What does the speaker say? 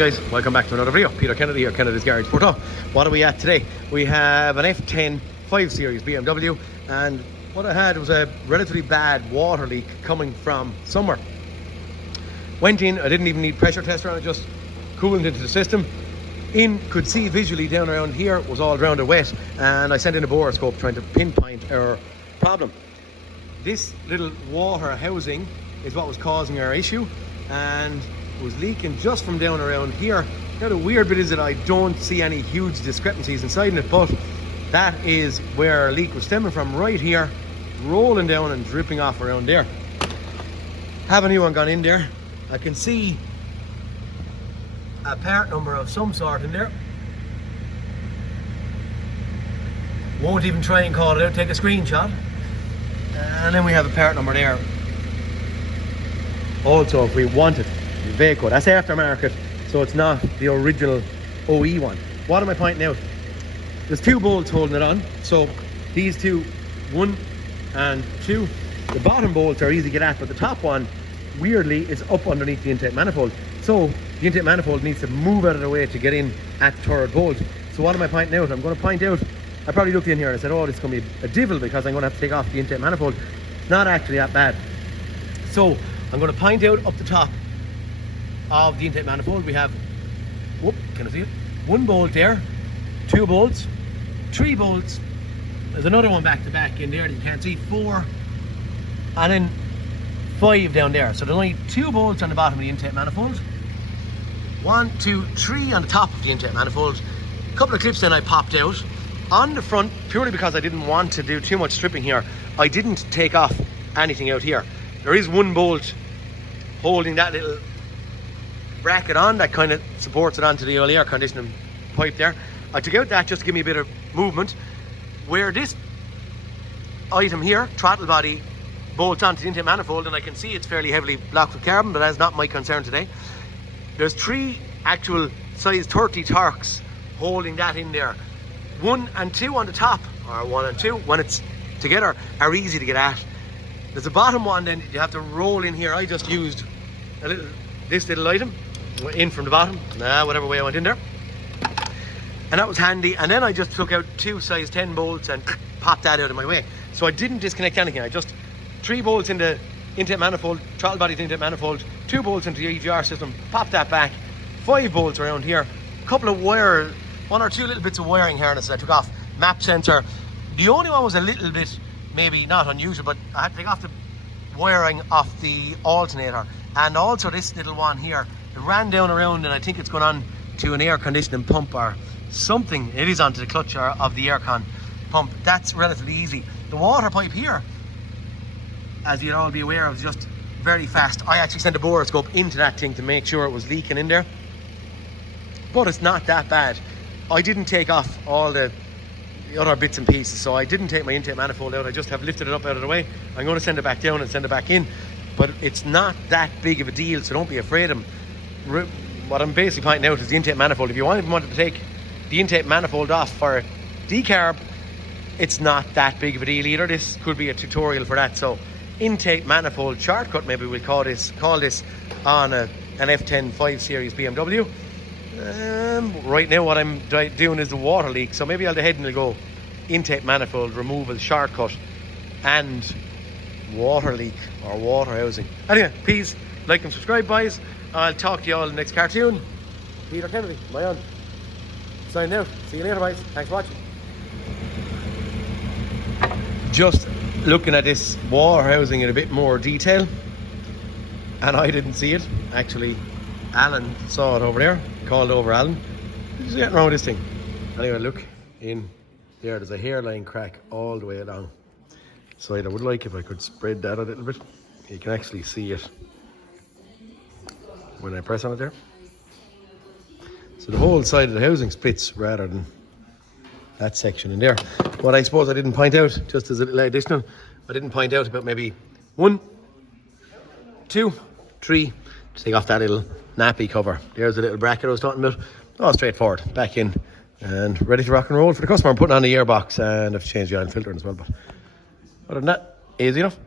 guys, welcome back to another video. Peter Kennedy here, Kennedy's Garage Porto. What are we at today? We have an F10 5 Series BMW, and what I had was a relatively bad water leak coming from somewhere. Went in, I didn't even need pressure tester on it, just coolant into the system. Could see visually down around here was all drowned wet, and I sent in a borescope trying to pinpoint our problem. This little water housing is what was causing our issue, and was leaking just from down around here. Now the weird bit is that I don't see any huge discrepancies inside it, but that is where our leak was stemming from, right here, rolling down and dripping off around there. Have a new one gone in there. I can see a part number of some sort in there. Won't even try and call it out, take a screenshot. And then we have a part number there. Also, if we want it, Vaco, that's aftermarket, so it's not the original OE one. What am I pointing out? There's two bolts holding it on, so these two, 1 and 2, the bottom bolts are easy to get at, but the top one, weirdly, is up underneath the intake manifold. So the intake manifold needs to move out of the way to get in at the third bolt. So what am I pointing out? I'm going to point out, I probably looked in here and I said, oh, this is going to be a divil because I'm going to have to take off the intake manifold. It's not actually that bad. So I'm going to point out up the top of the intake manifold. We have, whoop, can I see it? 1 bolt there, 2 bolts, 3 bolts. There's another one back to back in there that you can't see, 4, and then 5 down there. So there's only 2 bolts on the bottom of the intake manifold. 1, 2, 3 on the top of the intake manifold. A couple of clips then I popped out. On the front, purely because I didn't want to do too much stripping here, I didn't take off anything out here. There is 1 bolt holding that little bracket on that kind of supports it onto the oil air conditioning pipe there. I took out that just to give me a bit of movement. Where this item here, throttle body, bolts onto the intake manifold, and I can see it's fairly heavily blocked with carbon, but that's not my concern today. There's 3 actual size 30 Torx holding that in there. 1 and 2 on the top, or 1 and 2 when it's together, are easy to get at. There's a bottom one then you have to roll in here. I just used this little item in from the bottom, whatever way I went in there, and that was handy. And then I just took out 2 size 10 bolts and popped that out of my way, so I didn't disconnect anything. I just 3 bolts in the intake manifold, throttle body to intake manifold, 2 bolts into the EGR system, popped that back, 5 bolts around here, a couple of wire, 1 or 2 little bits of wiring harnesses I took off, map sensor. The only one was a little bit maybe not unusual, but I had to take off the wiring off the alternator, and also this little one here. It ran down around, and I think it's going on to an air conditioning pump or something. It is onto the clutch of the aircon pump. That's relatively easy. The water pipe here, as you'd all be aware of, is just very fast. I actually sent a borescope into that thing to make sure it was leaking in there, but it's not that bad. I didn't take off all the other bits and pieces, so I didn't take my intake manifold out. I just have lifted it up out of the way. I'm going to send it back down and send it back in, but it's not that big of a deal, so don't be afraid of them. What I'm basically pointing out is the intake manifold. If you wanted to take the intake manifold off for decarb, it's not that big of a deal either. This could be a tutorial for that. So intake manifold shortcut, maybe we'll call this on an F10 5 Series BMW. Right now what I'm doing is the water leak, so maybe I'll go ahead and go intake manifold removal shortcut and water leak or water housing. Anyway, please like and subscribe, boys. I'll talk to you all in the next cartoon. Peter Kennedy, my own. Signing out. See you later, boys. Thanks for watching. Just looking at this water housing in a bit more detail, and I didn't see it. Actually, Alan saw it over there. Called over Alan. What's getting wrong with this thing? Anyway, look in there. There's a hairline crack all the way along. So I would like if I could spread that a little bit. You can actually see it when I press on it there. So the whole side of the housing splits rather than that section in there. What I suppose I didn't point out, just as a little additional, I didn't point out about maybe 1, 2, 3 to take off that little nappy cover. There's a little bracket I was talking about. All straightforward. Back in and ready to rock and roll for the customer. I'm putting on the airbox and I've changed the oil filter as well. But other than that, easy enough.